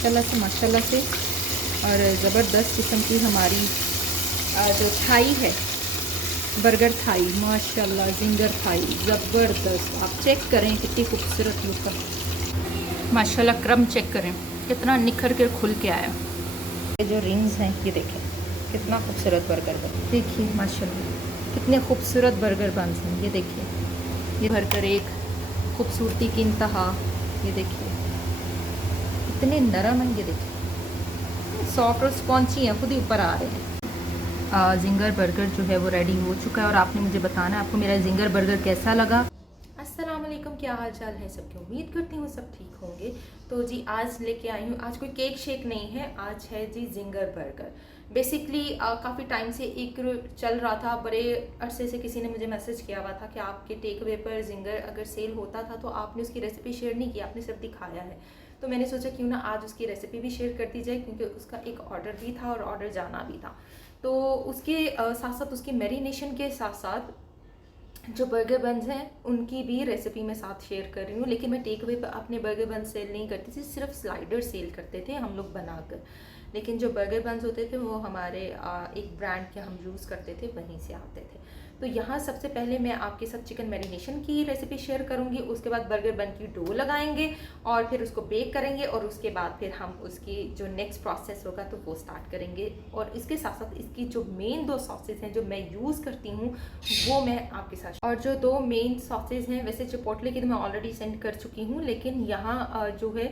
माशाल्लाह से और ज़बरदस्त किस्म की हमारी जो थाई है, बर्गर थाई, माशाल्लाह जिंगर थाई ज़बरदस्त। आप चेक करें कितनी खूबसूरत लुक है माशाल्लाह। क्रम चेक करें कितना निखर कर खुल के आया। ये जो रिंग्स हैं ये देखें कितना खूबसूरत बर्गर बन, देखिए माशाल्लाह कितने खूबसूरत बर्गर बन हैं। ये देखिए, ये भरकर एक खूबसूरती की इंतहा। ये देखिए इतने नरम हैं, ये देखिए सॉफ्ट और स्पॉन्ची हैं, खुद ही ऊपर आ रहे हैं। जिंगर बर्गर जो है वो रेडी हो चुका है और आपने मुझे बताना है आपको मेरा जिंगर बर्गर कैसा लगा। अस्सलाम वालेकुम, क्या हाल चाल है सबके? उम्मीद करती हूँ सब ठीक होंगे। तो जी आज लेके आई हूँ, आज कोई केक शेक नहीं है, आज है जी जिंगर बर्गर। बेसिकली काफ़ी टाइम से एक चल रहा था, बड़े अरसे से किसी ने मुझे मैसेज किया हुआ था कि आपके टेक अवे पर जिंगर अगर सेल होता था तो आपने उसकी रेसिपी शेयर नहीं की, आपने सिर्फ दिखाया है। तो मैंने सोचा क्यों ना आज उसकी रेसिपी भी शेयर कर दी जाए, क्योंकि उसका एक ऑर्डर भी था और ऑर्डर जाना भी था। तो उसके साथ साथ उसकी मैरिनेशन के साथ साथ जो बर्गर बन्स हैं उनकी भी रेसिपी मैं साथ शेयर कर रही हूँ। लेकिन मैं टेक अवे पर अपने बर्गर बन्स सेल नहीं करती थी, सिर्फ स्लाइडर सेल करते थे हम लोग बनाकर। लेकिन जो बर्गर बन्स होते थे वो हमारे एक ब्रांड के हम यूज़ करते थे, वहीं से आते थे। तो यहाँ सबसे पहले मैं आपके साथ चिकन मैरिनेशन की रेसिपी शेयर करूँगी, उसके बाद बर्गर बन की डो लगाएंगे और फिर उसको बेक करेंगे और उसके बाद फिर हम उसकी जो नेक्स्ट प्रोसेस होगा तो वो स्टार्ट करेंगे। और इसके साथ साथ इसकी जो मेन 2 सॉसेस हैं जो मैं यूज़ करती हूँ वो मैं आपके साथ, और जो 2 मेन सॉसेस हैं वैसे चिपोटले की तो मैं ऑलरेडी सेंड कर चुकी हूँ, लेकिन यहाँ जो है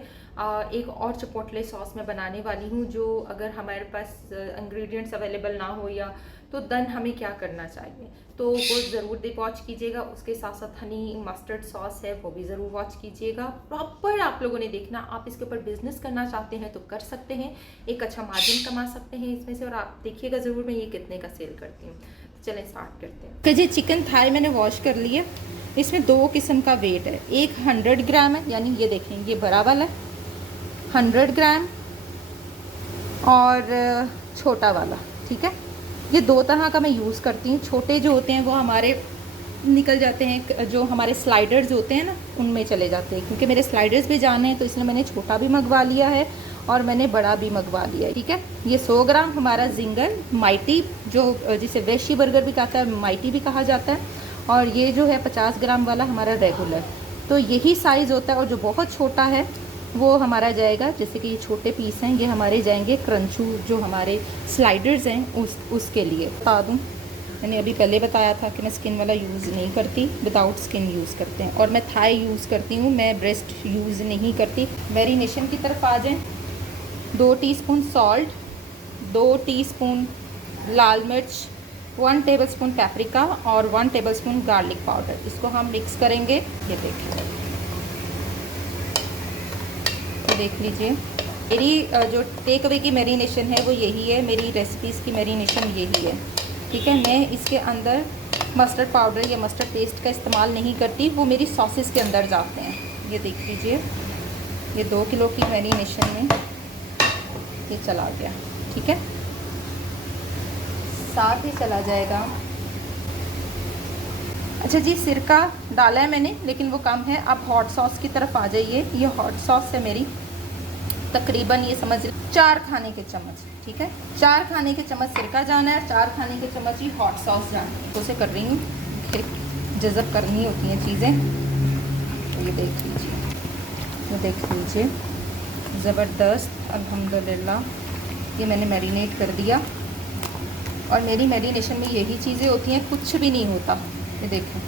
एक और चिपोटले सॉस मैं बनाने वाली हूँ, जो अगर हमारे पास इंग्रेडिएंट्स अवेलेबल ना हो या तो देन हमें क्या करना चाहिए, तो वो ज़रूर वॉच कीजिएगा। उसके साथ साथ हनी मस्टर्ड सॉस है वो भी ज़रूर वॉच कीजिएगा। प्रॉपर आप लोगों ने देखना, आप इसके ऊपर बिजनेस करना चाहते हैं तो कर सकते हैं, एक अच्छा मार्जिन कमा सकते हैं इसमें से। और आप देखिएगा ज़रूर मैं ये कितने का सेल करती हूँ। तो चलें स्टार्ट करते हैं। तो जी चिकन थाई मैंने वॉश कर लिया। इसमें 2 किस्म का वेट है, एक 100 ग्राम है, यानी ये देखें ये बड़ा वाला 100 ग्राम और छोटा वाला, ठीक है। ये 2 तरह का मैं यूज़ करती हूँ। छोटे जो होते हैं वो हमारे निकल जाते हैं, जो हमारे स्लाइडर्स होते हैं ना उनमें चले जाते हैं, क्योंकि मेरे स्लाइडर्स भी जाने हैं तो इसलिए मैंने छोटा भी मंगवा लिया है और मैंने बड़ा भी मंगवा लिया है, ठीक है। ये 100 ग्राम हमारा जिंगर माइटी, जो जिसे वेशी बर्गर भी कहता है, माइटी भी कहा जाता है। और ये जो है 50 ग्राम वाला हमारा रेगुलर। तो यही साइज़ होता है। और जो बहुत छोटा है वो हमारा जाएगा, जैसे कि ये छोटे पीस हैं ये हमारे जाएंगे क्रंचू, जो हमारे स्लाइडर्स हैं उसके लिए। बता दूँ, मैंने अभी पहले बताया था कि मैं स्किन वाला यूज़ नहीं करती, विदाउट स्किन यूज़ करते हैं। और मैं थाई यूज़ करती हूँ, मैं ब्रेस्ट यूज़ नहीं करती। मैरिनेशन की तरफ आ जाएँ। 2 टीस्पून सॉल्ट, 2 टीस्पून लाल मिर्च, 1 टेबलस्पून पेपरिका और 1 टेबलस्पून गार्लिक पाउडर। इसको हम मिक्स करेंगे। ये देखिए, देख लीजिए मेरी जो टेक अवे की मैरिनेशन है वो यही है, मेरी रेसिपीज़ की मैरिनेशन यही है, ठीक है। मैं इसके अंदर मस्टर्ड पाउडर या मस्टर्ड पेस्ट का इस्तेमाल नहीं करती, वो मेरी सॉसेस के अंदर जाते हैं। ये देख लीजिए, ये 2 किलो की मैरिनेशन में ये चला गया, ठीक है। साथ ही चला जाएगा, अच्छा जी, सिरका डाला है मैंने लेकिन वो कम है। आप हॉट सॉस की तरफ आ जाइए। ये हॉट सॉस है मेरी, तकरीबन ये समझ 4 खाने के चम्मच, ठीक है। 4 खाने के चम्मच सिरका जाना है, 4 खाने के चम्मच ही हॉट सॉस जाना है। तो उसे कर रही हूँ, जज़ब करनी होती हैं चीज़ें। तो ये देख लीजिए, ये देख लीजिए ज़बरदस्त, अल्हम्दुलिल्लाह। ये मैंने मैरिनेट कर दिया और मेरी मैरिनेशन में यही चीज़ें होती हैं, कुछ भी नहीं होता। ये देखें,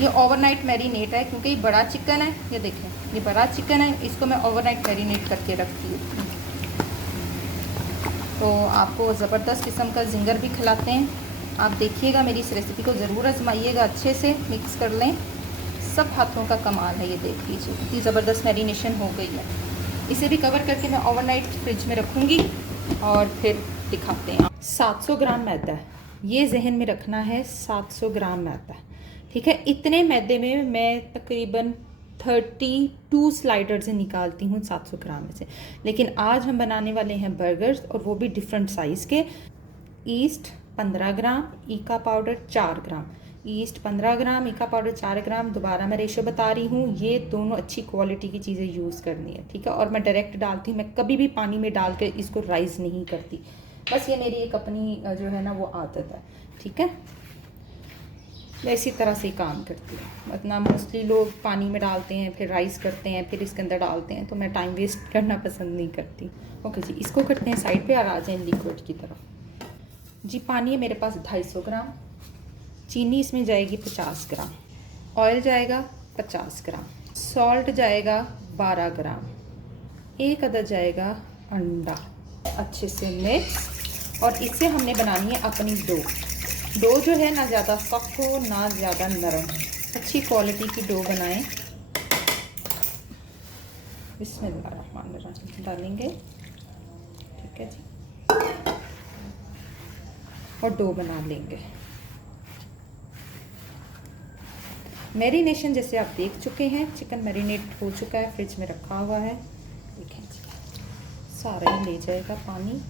ये ओवरनाइट मैरिनेट है क्योंकि ये बड़ा चिकन है। ये देखें, ये बड़ा चिकन है, इसको मैं ओवरनाइट मैरिनेट करके रखती हूँ। तो आपको ज़बरदस्त किस्म का जिंगर भी खिलाते हैं। आप देखिएगा, मेरी इस रेसिपी को ज़रूर आजमाइएगा, अच्छे से मिक्स कर लें। सब हाथों का कमाल है। ये देख लीजिए कितनी ज़बरदस्त मैरिनेशन हो गई है। इसे भी कवर करके मैं ओवरनाइट फ्रिज में रखूँगी और फिर दिखाते हैं। 700 ग्राम मैदा है, ये जहन में रखना है, 700 ग्राम मैदा, ठीक है। इतने मैदे में मैं तकरीबन 32 स्लाइडर्स निकालती हूँ 700 ग्राम में से। लेकिन आज हम बनाने वाले हैं बर्गर्स, और वो भी डिफरेंट साइज़ के। ईस्ट 15 ग्राम, ईका पाउडर 4 ग्राम, ईस्ट 15 ग्राम, इका पाउडर 4 ग्राम। दोबारा मैं रेशो बता रही हूँ, ये दोनों अच्छी क्वालिटी की चीज़ें यूज़ करनी है, ठीक है। और मैं डायरेक्ट डालती हूँ, मैं कभी भी पानी में डाल के इसको राइस नहीं करती, बस ये मेरी एक अपनी जो है ना वो आदत है, ठीक है। मैं इसी तरह से ही काम करती हूँ, मतलब मोस्टली लोग पानी में डालते हैं, फिर राइस करते हैं, फिर इसके अंदर डालते हैं, तो मैं टाइम वेस्ट करना पसंद नहीं करती। ओके जी, इसको करते हैं साइड पे और आ जाएँ लिक्विड की तरफ। जी पानी है मेरे पास 250 ग्राम, चीनी इसमें जाएगी 50 ग्राम, ऑयल जाएगा 50 ग्राम, सॉल्ट जाएगा 12 ग्राम, एक अदद जाएगा अंडा। अच्छे से मिक्स, और इससे हमने बनानी है अपनी डो जो है ना ज़्यादा सख्त हो ना ज़्यादा नरम हो, अच्छी क्वालिटी की डो बनाएं। बिस्मिल्लाहिर्रहमानिर्रहीम डालेंगे, ठीक है जी, और डो बना लेंगे। मैरिनेशन जैसे आप देख चुके हैं, चिकन मैरिनेट हो चुका है, फ्रिज में रखा हुआ है। देखें जी, सारा ही ले जाएगा पानी,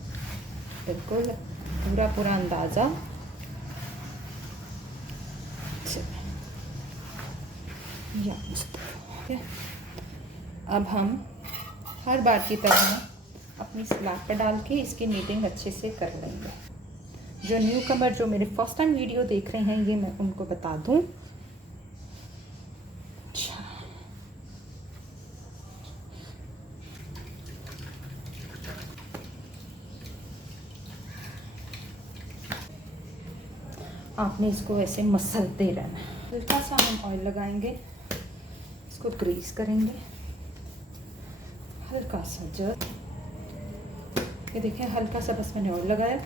बिल्कुल पूरा अंदाज़ा। अब हम हर बार की तरह अपनी स्लैब पर डाल के इसकी नीटिंग अच्छे से कर लेंगे। जो न्यू कमर जो मेरे फर्स्ट टाइम वीडियो देख रहे हैं, ये मैं उनको बता दूं। अच्छा, आपने इसको ऐसे मसलते रहना है। हल्का सा हम ऑयल लगाएंगे, इसको ग्रीस करेंगे हल्का सा। ये देखें हल्का सा बस मैंने ऑयल लगाया,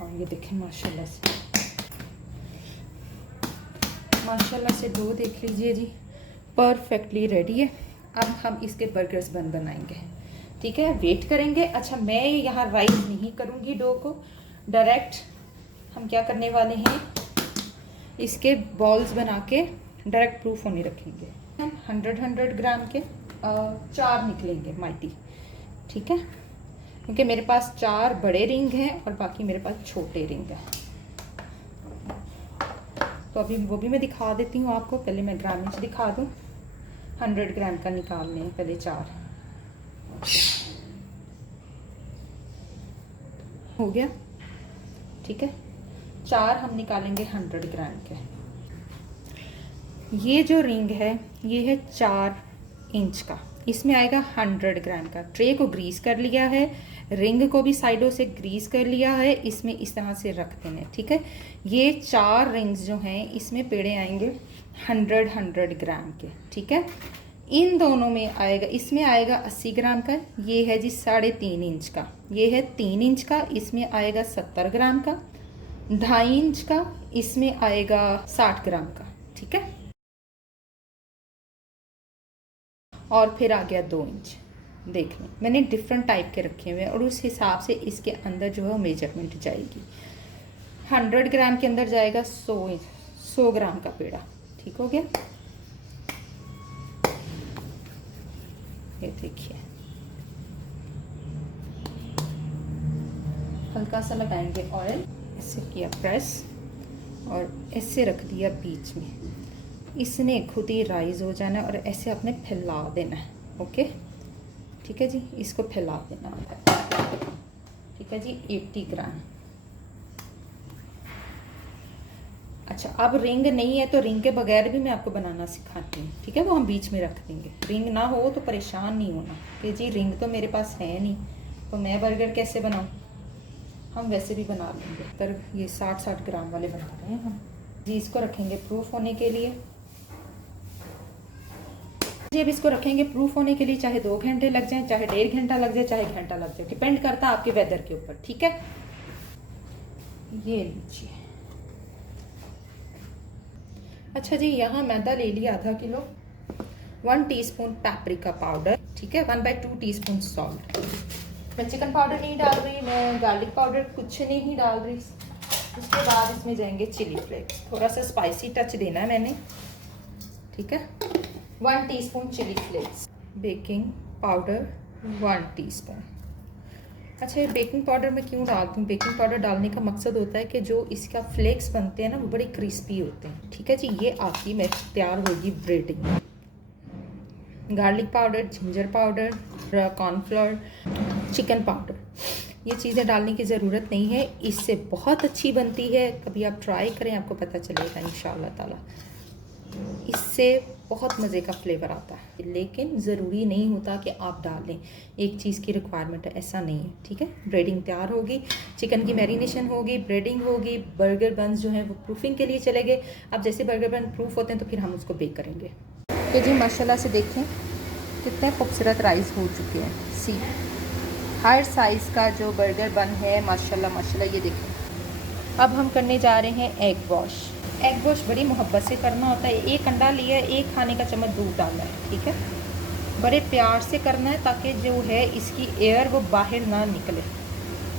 और ये देखें माशाल्लाह से डो देख लीजिए जी, परफेक्टली रेडी है। अब हम इसके बर्गर्स बनाएंगे, ठीक है। वेट करेंगे। अच्छा, मैं यहाँ राइस नहीं करूँगी डो को, डायरेक्ट हम क्या करने वाले हैं, इसके बॉल्स बना के डायरेक्ट प्रूफ होने रखेंगे। हम 100 ग्राम के 4 निकलेंगे माइटी, ठीक है, क्योंकि मेरे पास 4 बड़े रिंग हैं और बाकी मेरे पास छोटे रिंग हैं। तो अभी वो भी मैं दिखा देती हूँ आपको, पहले मैं ग्रामेज दिखा दूँ। 100 ग्राम का निकालने हैं पहले 4, हो गया, ठीक है। 4 हम निकालेंगे 100 ग्राम के। ये जो रिंग है ये है 4 इंच का, इसमें आएगा 100 ग्राम का। ट्रे को ग्रीस कर लिया है, रिंग को भी साइडों से ग्रीस कर लिया है, इसमें इस तरह से रख देना, ठीक है। ये 4 रिंग्स जो हैं इसमें पेड़े आएंगे 100 ग्राम के, ठीक है। इन दोनों में आएगा, इसमें आएगा 80 ग्राम का, ये है जी 3.5 इंच का, ये है 3 इंच का, इसमें आएगा 70 ग्राम का। 2.5 इंच का, इसमें आएगा 60 ग्राम का, ठीक है। और फिर आ गया 2 इंच। देख लें मैंने डिफरेंट टाइप के रखे हुए हैं, और उस हिसाब से इसके अंदर जो है मेजरमेंट जाएगी। 100 ग्राम के अंदर जाएगा 100 ग्राम का पेड़ा, ठीक हो गया। ये देखिए हल्का सा लगाएंगे ऑयल, ऐसे किया प्रेस और ऐसे रख दिया बीच में, इसने खुद ही राइज हो जाना है और ऐसे आपने फैला देना है, ओके, ठीक है जी। इसको फैला देना है, ठीक है जी। 80 ग्राम। अच्छा, अब रिंग नहीं है तो रिंग के बगैर भी मैं आपको बनाना सिखाती हूँ, ठीक है, वो हम बीच में रख देंगे। रिंग ना हो तो परेशान नहीं होना कि जी रिंग तो मेरे पास है नहीं, तो मैं बर्गर कैसे बनाऊँ, हम वैसे भी बना लेंगे। पर ये 60 ग्राम वाले बना रहे हैं हम जी। इसको रखेंगे प्रूफ होने के लिए जी। अब इसको रखेंगे प्रूफ होने के लिए, चाहे 2 घंटे लग जाए, चाहे 1.5 घंटा लग जाए, चाहे घंटा लग जाए, डिपेंड करता है आपके वेदर के ऊपर, ठीक है। ये लीजिए। अच्छा जी, यहाँ मैदा ले लिया आधा किलो, 1 टीस्पून पैप्रिका पाउडर, ठीक है, 1/2 टीस्पून सॉल्ट। मैं चिकन पाउडर नहीं डाल रही, मैं गार्लिक पाउडर कुछ नहीं डाल रही। उसके बाद इसमें जाएंगे चिली फ्लेक्स, थोड़ा सा स्पाइसी टच देना है मैंने, ठीक है। 1 teaspoon chilli flakes, baking powder 1 teaspoon, अच्छा, ये बेकिंग पाउडर मैं क्यों डालती हूँ? बेकिंग पाउडर डालने का मकसद होता है कि जो इसका फ्लेक्स बनते हैं ना वो बड़े क्रिस्पी होते हैं। ठीक है जी, ये आपकी मैं तैयार होगी braiding. Garlic powder, ginger powder, cornflour, chicken powder, ये चीज़ें डालने की ज़रूरत नहीं है। इससे बहुत अच्छी बनती है, कभी आप ट्राई करें, आपको पता चलेगा इंशाअल्लाह ताला। इससे बहुत मज़े का फ्लेवर आता है, लेकिन ज़रूरी नहीं होता कि आप डाल लें। एक चीज़ की रिक्वायरमेंट है, ऐसा नहीं है। ठीक है, ब्रेडिंग तैयार होगी, चिकन की मैरिनेशन होगी, ब्रेडिंग होगी, बर्गर बन्स जो हैं वो प्रूफिंग के लिए चले गए। अब जैसे बर्गर बन प्रूफ होते हैं तो फिर हम उसको बेक करेंगे। तो जी माशाल्लाह से देखें कितने खूबसूरत राइस हो चुके हैं। सी हर साइज़ का जो बर्गर बन है माशाल्लाह माशाल्लाह, ये देखें। अब हम करने जा रहे हैं एग वॉश। एग वॉश बड़ी मोहब्बत से करना होता है। एक अंडा लिया है, 1 खाने का चम्मच दूध डालना है। ठीक है, बड़े प्यार से करना है ताकि जो है इसकी एयर वो बाहर ना निकले।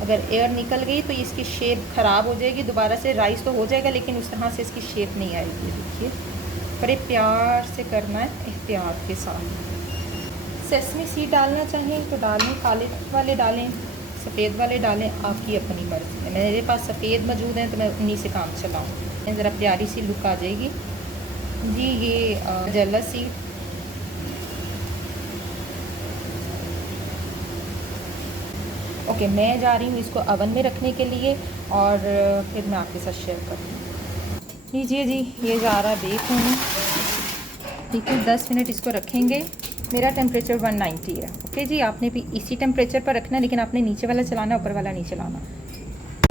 अगर एयर निकल गई तो इसकी शेप ख़राब हो जाएगी। दोबारा से राइस तो हो जाएगा लेकिन उस तरह से इसकी शेप नहीं आएगी। देखिए, बड़े प्यार से करना है, एहतियात के साथ। सेसमी सीड डालना चाहें तो डालें, काले वाले डालें, सफ़ेद वाले डालें, आपकी अपनी मर्ज़ी है। मेरे पास सफ़ेद मौजूद हैं तो मैं उन्हीं से काम चलाऊँ। ज़रा प्यारी सी लुक आ जाएगी जी। ये जला सीड, ओके, मैं जा रही हूँ इसको अवन में रखने के लिए और फिर मैं आपके साथ शेयर करूँगी। लीजिए जी, ये जा रहा बेक होने। ठीक है, 10 मिनट इसको रखेंगे। मेरा टेम्परेचर 190 है। ओके जी, आपने भी इसी टेम्परेचर पर रखना है, लेकिन आपने नीचे वाला चलाना, ऊपर वाला नहीं चलाना।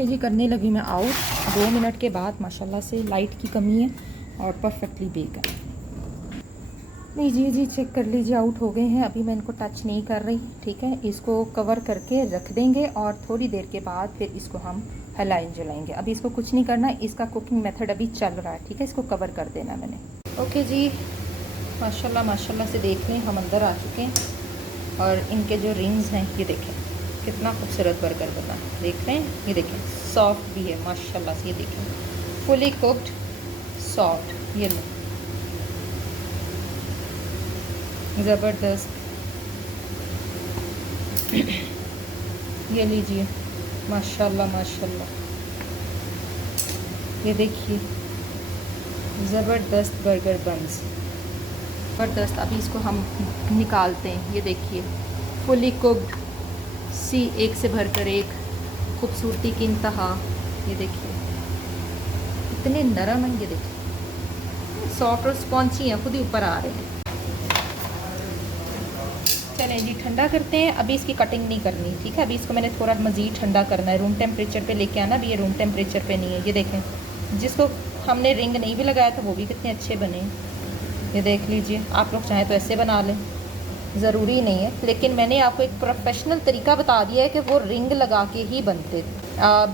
जी, करने लगी मैं आउट 2 मिनट के बाद। माशाल्लाह से लाइट की कमी है और परफेक्टली बेक है। लीजिए जी, चेक कर लीजिए, आउट हो गए हैं। अभी मैं इनको टच नहीं कर रही। ठीक है, इसको कवर करके रख देंगे और थोड़ी देर के बाद फिर इसको हम हिलाएं जलाएंगे। अभी इसको कुछ नहीं करना, इसका कुकिंग मेथड अभी चल रहा है। ठीक है, इसको कवर कर देना मैंने। ओके जी, माशाल्लाह माशाल्लाह से देख लें, हम अंदर आ चुके हैं और इनके जो रिंग्स हैं ये देखें, कितना खूबसूरत बर्गर बना है। देख रहे हैं, ये देखें, सॉफ्ट भी है माशाल्लाह से। ये देखें, फुली कुक्ड, सॉफ्ट। ये लो, ज़बरदस्त। ये लीजिए, माशाल्लाह माशाल्लाह, ये देखिए, ज़बरदस्त बर्गर बन्स, ज़बरदस्त। अभी इसको हम निकालते हैं। ये देखिए, फुली कुक्ड, सी एक से भरकर एक, खूबसूरती की इंतहा। ये देखिए, इतने नरम हैं। ये देखिए, सॉफ्ट और स्पॉन्जी हैं, खुद ही ऊपर आ रहे हैं। चलें जी, ठंडा करते हैं। अभी इसकी कटिंग नहीं करनी। ठीक है, अभी इसको मैंने थोड़ा मज़ीद ठंडा करना है, रूम टेम्परेचर पे लेके आना। अभी ये रूम टेम्परेचर पे नहीं है। ये देखें, जिसको हमने रिंग नहीं भी लगाया था वो भी कितने अच्छे बने। ये देख लीजिए, आप लोग चाहें तो ऐसे बना लें, ज़रूरी नहीं है, लेकिन मैंने आपको एक प्रोफेशनल तरीका बता दिया है कि वो रिंग लगा के ही बनते।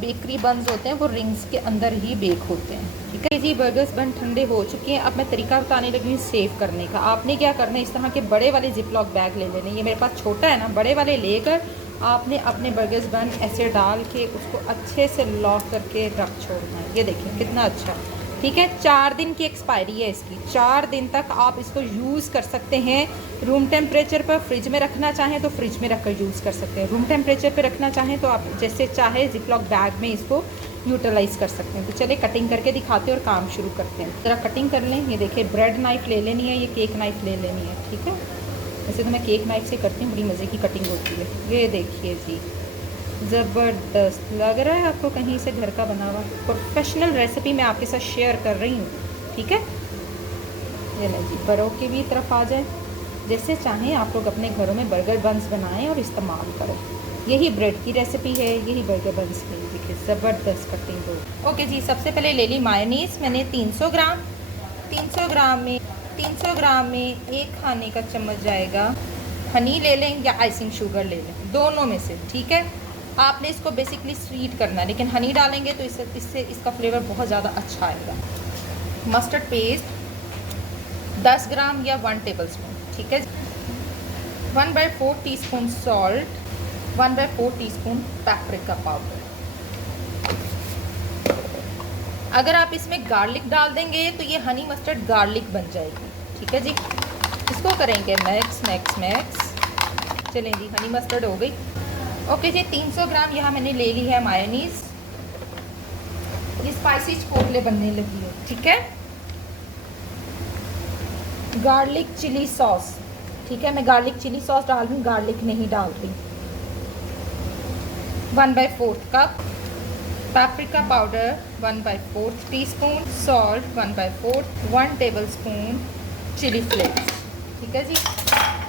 बेकरी बन्स होते हैं वो रिंग्स के अंदर ही बेक होते हैं। ठीक है जी, बर्गर्स बन ठंडे हो चुके हैं। अब मैं तरीका बताने लगी हूँ सेव करने का। आपने क्या करना है, इस तरह के बड़े वाले जिपलॉक बैग ले लेने। ये मेरे पास छोटा है ना, बड़े वाले लेकर आपने अपने बर्गर्स बन ऐसे डाल के उसको अच्छे से लॉक करके रख छोड़ना है। ये देखिए कितना अच्छा। ठीक है, 4 दिन की एक्सपायरी है इसकी। 4 दिन तक आप इसको यूज़ कर सकते हैं। रूम टेम्परेचर पर, फ्रिज में रखना चाहें तो फ्रिज में रखकर यूज़ कर सकते हैं। रूम टेम्परेचर पर रखना चाहें तो आप जैसे चाहे जिपलॉक बैग में इसको यूटिलाइज़ कर सकते हैं। तो चलिए कटिंग करके दिखाते हैं और काम शुरू करते हैं। ज़रा कटिंग कर लें। ये देखिए, ब्रेड नाइफ़ ले लेनी है, ये केक नाइफ़ ले लेनी है। ठीक है, वैसे तो मैं केक नाइफ़ से करती हूँ, बड़ी मज़े की कटिंग होती है। ये देखिए जी, ज़बरदस्त लग रहा है आपको, कहीं से घर का बना हुआ प्रोफेशनल रेसिपी मैं आपके साथ शेयर कर रही हूँ। ठीक है, ये नहीं जी, बरों की भी तरफ आ जाए। जैसे चाहें आप लोग अपने घरों में बर्गर बन्स बनाएं और इस्तेमाल करें। यही ब्रेड की रेसिपी है, यही बर्गर बन्स की। देखिए ज़बरदस्त कटिंग हो। ओके जी, सबसे पहले ले ली मायोनीज़ मैंने 300 ग्राम। 300 ग्राम में 1 खाने का चम्मच जाएगा। हनी ले लें या आइसिंग शुगर ले लें, दोनों में से। ठीक है, आपने इसको बेसिकली स्वीट करना है, लेकिन हनी डालेंगे तो इससे इसका फ्लेवर बहुत ज़्यादा अच्छा आएगा। मस्टर्ड पेस्ट 10 ग्राम या 1 टेबलस्पून। ठीक है, 1/4 teaspoon salt, 1/4 teaspoon paprika powder. अगर आप इसमें गार्लिक डाल देंगे तो ये हनी मस्टर्ड गार्लिक बन जाएगी। ठीक है जी, इसको करेंगे मैक्स। चलें जी, हनी मस्टर्ड हो गई। ओके जी, 300 ग्राम यहाँ मैंने ले ली है मायोनीज़। ये स्पाइसी चिपोटले बनने लगी है, ठीक है। गार्लिक चिली सॉस, ठीक है, मैं गार्लिक चिली सॉस डाल रही हूँ, गार्लिक नहीं डाल रही। 1/4 cup paprika powder, 1/4 teaspoon salt, 1/4 1 tablespoon chilli flakes, ठीक है जी।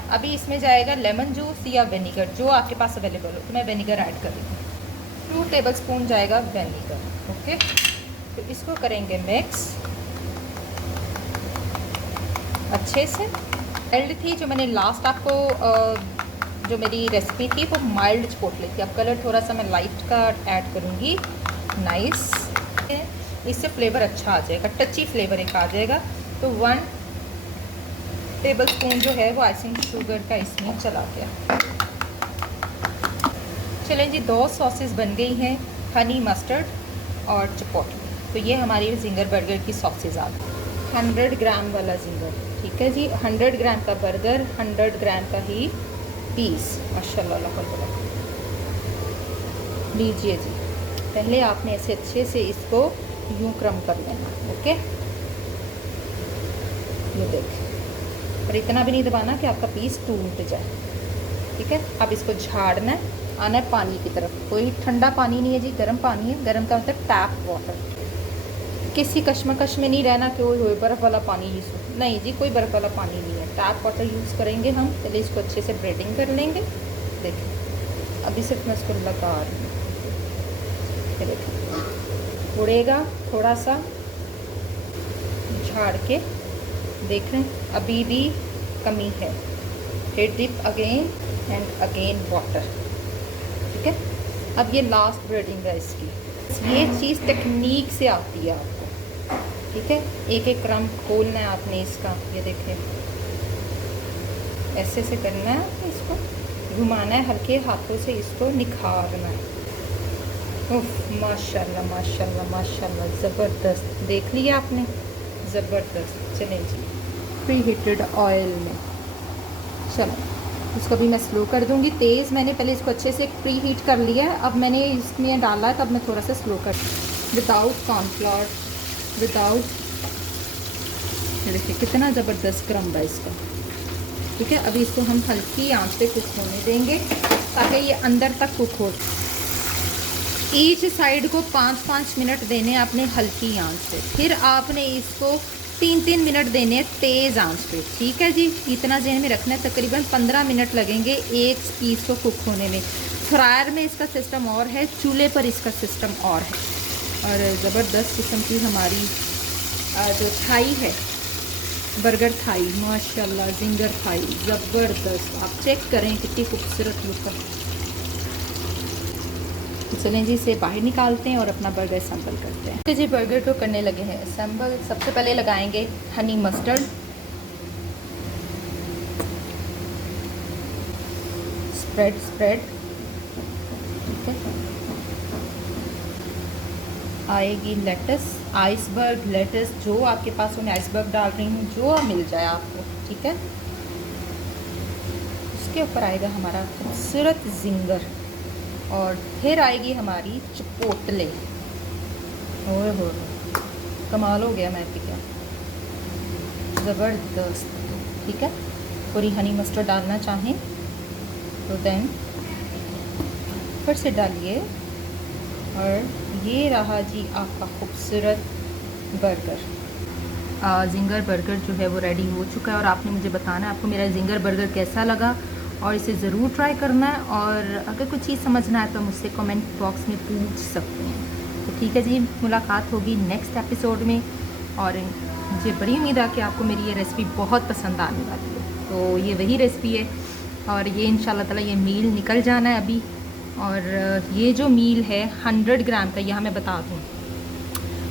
अभी इसमें जाएगा लेमन जूस या विनेगर, जो आपके पास अवेलेबल हो, तो मैं विनेगर ऐड कर रही हूँ। 2 टेबलस्पून जाएगा विनेगर, ओके। तो इसको करेंगे मिक्स अच्छे से। माइल्ड थी जो मैंने लास्ट आपको जो मेरी रेसिपी थी वो माइल्ड चिपोटले थी। अब कलर थोड़ा सा मैं लाइट का ऐड करूँगी, नाइस, इससे फ्लेवर अच्छा आ जाएगा, टची फ्लेवर एक आ जाएगा। तो 1 टेबलस्पून जो है वो आइसिंग शुगर का इसमें चला गया। चलें जी, 2 सॉसेस बन गई हैं, हनी मस्टर्ड और चिपोटले। तो ये हमारी जिंगर बर्गर की सॉसेज आ गई। 100 ग्राम वाला जिंगर, ठीक है जी। 100 ग्राम का बर्गर, 100 ग्राम का ही पीस, माशाल्लाह। लीजिए जी, पहले आपने ऐसे अच्छे से इसको यूं क्रम कर लेना, ओके। ये देखिए, और इतना भी नहीं दबाना कि आपका पीस टूट जाए, ठीक है। अब इसको झाड़ना है, आना है पानी की तरफ। कोई ठंडा पानी नहीं है जी, गर्म पानी है। गर्म का मतलब टैप वाटर। किसी कश्मकश में नहीं रहना कि वो बर्फ़ वाला पानी यूज़ हो, नहीं जी, कोई बर्फ़ वाला पानी नहीं है, टैप वाटर यूज़ करेंगे हम। पहले इसको अच्छे से ब्रेडिंग कर लेंगे। देखिए, अभी सिर्फ मैं इसको लगा रही हूँ, देखिए उड़ेगा थोड़ा सा, झाड़ के देख रहे हैं, अभी भी कमी है। फिर dip again and again water, ठीक है। अब ये लास्ट ब्रेडिंग है इसकी। ये चीज़ टेक्निक से आती है आपको, ठीक है। एक एक क्रम खोलना है आपने इसका, ये देखिए ऐसे से करना है, इसको घुमाना है, हल्के हाथों से इसको निखारना है। उफ, माशाल्लाह माशाल्लाह माशाल्लाह, ज़बरदस्त। देख लिया आपने, ज़बरदस्त। चलें जी, प्री हीटेड ऑयल में, चलो इसको भी मैं स्लो कर दूंगी। तेज़ मैंने पहले इसको अच्छे से प्री हीट कर लिया है, अब मैंने इसमें डाला है, तब मैं थोड़ा सा स्लो कर, विदाउट कॉर्नफ्लोर, विदाउट, देखिए कितना ज़बरदस्त क्रम्ब है इसका, ठीक है। अभी इसको हम हल्की आंच पे कुक होने देंगे ताकि ये अंदर तक कुक हो। ईच साइड को 5-5 मिनट देने आपने हल्की आंच पे, फिर आपने इसको 3-3 मिनट देने हैं तेज़ आंच पे, ठीक है जी। इतना जहन में रखना है, तकरीबन 15 मिनट लगेंगे एक पीस को कुक होने में। फ्रायर में इसका सिस्टम और है, चूल्हे पर इसका सिस्टम और है। और ज़बरदस्त किस्म की हमारी जो थाई है, बर्गर थाई, माशाल्लाह, जिंगर थाई, ज़बरदस्त। आप चेक करें कितनी खूबसूरत लुक है। चलें जी, इसे बाहर निकालते हैं और अपना बर्गर असम्बल करते हैं। जी, बर्गर को करने लगे हैं असम्बल। सबसे पहले लगाएंगे हनी मस्टर्ड, स्प्रेड, ठीक है। आएगी लेटस, आइसबर्ग लेटस, जो आपके पास हो, मैं आइसबर्ग डाल रही हूँ, जो मिल जाए आपको, ठीक है। उसके ऊपर आएगा हमारा खूबसूरत जिंगर, और फिर आएगी हमारी चिपोटले। ओए हो, कमाल हो गया। मैं भी क्या ज़बरदस्त, ठीक है। पूरी हनी मस्टर्ड डालना चाहें तो देन फिर से डालिए। और ये रहा जी आपका खूबसूरत बर्गर। जिंगर बर्गर जो है वो रेडी हो चुका है, और आपने मुझे बताना है आपको मेरा जिंगर बर्गर कैसा लगा, और इसे ज़रूर ट्राई करना है। और अगर कुछ चीज़ समझना है तो मुझसे कमेंट बॉक्स में पूछ सकते हैं। तो ठीक है जी, मुलाकात होगी नेक्स्ट एपिसोड में, और मुझे बड़ी उम्मीद है कि आपको मेरी ये रेसिपी बहुत पसंद आने वाली है। तो ये वही रेसिपी है, और ये इंशाल्लाह ताला ये मील निकल जाना है अभी। और ये जो मील है 100 ग्राम का, यहाँ मैं बता दूँ,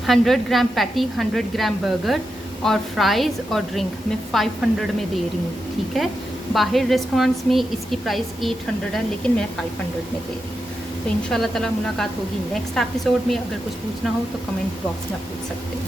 100 ग्राम पैटी, 100 ग्राम बर्गर और फ्राइज़ और ड्रिंक मैं 500 में दे रही हूँ, ठीक है। बाहर रेस्टोरेंट्स में इसकी प्राइस 800 है, लेकिन मैं 500 में दे रही हूँ। तो इंशाल्लाह ताला मुलाकात होगी नेक्स्ट एपिसोड में। अगर कुछ पूछना हो तो कमेंट बॉक्स में पूछ सकते हैं।